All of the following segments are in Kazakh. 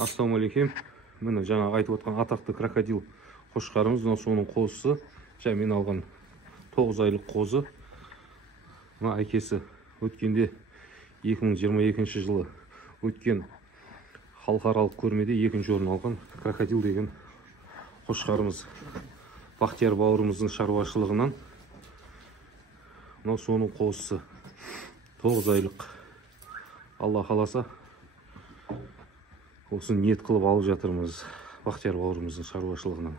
Ассалаумағалейкум. Міне жаңа айтып отқан атақты крокодил қошқарымыз, соның қозысы. Жай мен алған 9 айлық қозы. Мына әкесі өткенде 2022 жылы өткен халықаралық көрмеде 2-ші орын алған крокодил деген қошқарымыз. Бақтияр бауырымыздың шаруашылығынан мына соның қозысы 9 айлық. Алла қаласа осыны ниет қылып алып жатырмыз Бақтияр бауырымыздың шаруашылығынан.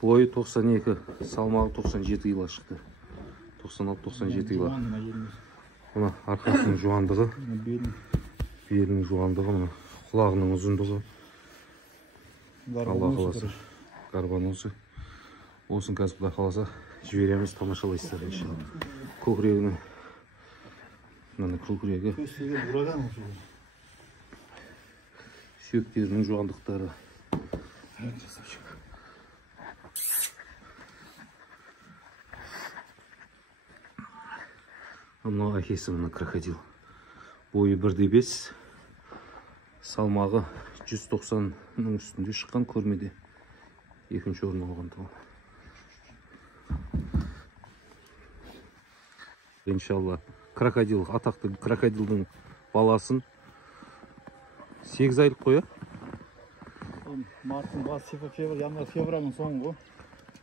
Бойы 92, салмағы 97 кило шықты. 96-97 кило. Мына арқасының жуандығы, белінің жуандығы, мына құлағының ұзындығы. Алла қаласа, гарбаносы. Осын қазір құда қаласа жібереміз, тамашалайсыздар иншалла. Көкірегінің, мына көкірегі, сүйектерінің жуандықтары. Мына әкесі, мына крокодил. Бойы 1,5, салмағы 190-ның үстінде шыққан көрмеде 2-ші орын алған тұғын. Иншалла, крокодил, атақты крокодилдің баласын 8 айлық қоя. Mart'ın bası yanlar fevralın sonu.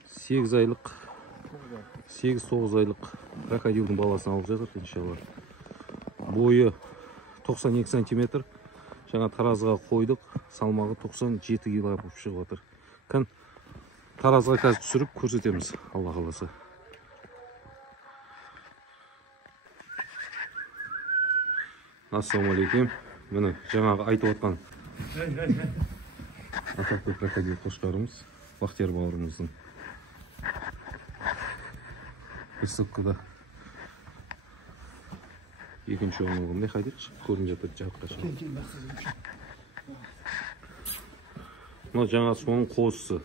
8 айлық, 8-9 айлық крокодилдің баласын алып жатыр иншалла. Бойы 92 сантиметр. Жаңа таразыға қойдық, салмағы 97 кило болып шығып отыр. Кән таразыға қазір түсіріп көрсетеміз, Алла қаласа. Ассалаумағалейкум. Міне жаңағы айтып отқан атақты крокодил қошқарымыз, Бақтияр бауырымыздың. Выставкада 2-ші орын алған. Не қайдықшы? Көрініп жатыр жарыққа шығып. Мына жаңа соның қозысы.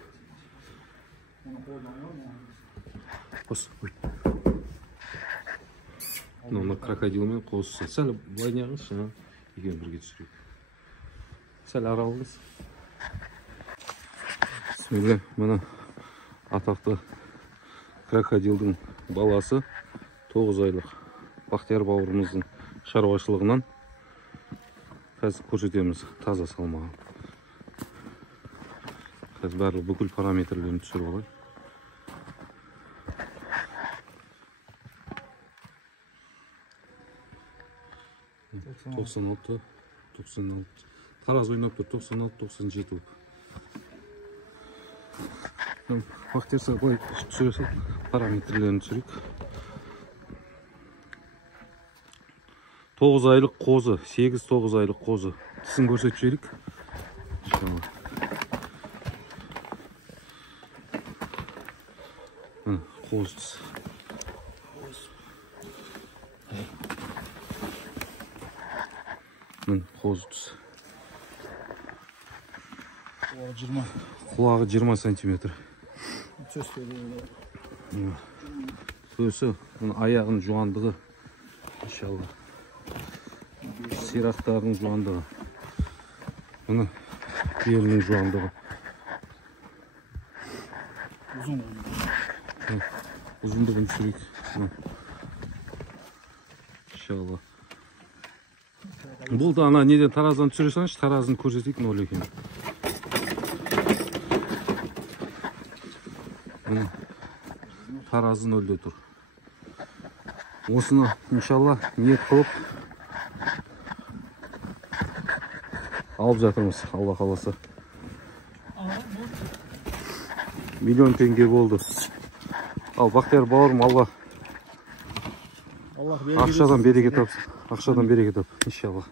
Мына крокодил мен қозысы. Сәл байнағыншы, екеуін бірге түсірейік. Сәл аралыңыз. Мына атақты крокодилдің баласы 9 айлық. Бақтияр бауырымыздың шаруашылығынан қазір көрсетеміз таза салмағы. Қазір барлық бүкіл параметрлерін түсіріп алайық. Тараз ойнап тұр, 96-97 болып. Бақтияр былай түсіресің, параметрлерін түсірейік. 9 айлық қозы, 8-9 айлық қозы. Тісін көрсетіп жіберейік. Қоз тіс. Қоз тіс. Құлағы 20 сантиметр. Төсі, аяғын жуандығы. Иншалла. Сирақтардың жуандығы. Мұны белінің жуандығы. Ұзындығын түсірейік. Иншалла. Бұл да ана неден тараздан түсіресіңіз, таразын көрсетейік нөл екен. Таразы нөлде тұр. Осыны иншалла ниет қылып алып жатырмыз, Алла қаласа. Миллион теңге болды. Ал Бақтияр бауырым, Алла ақшадан береке тапсын. Ақшадан береке тап, иншалла.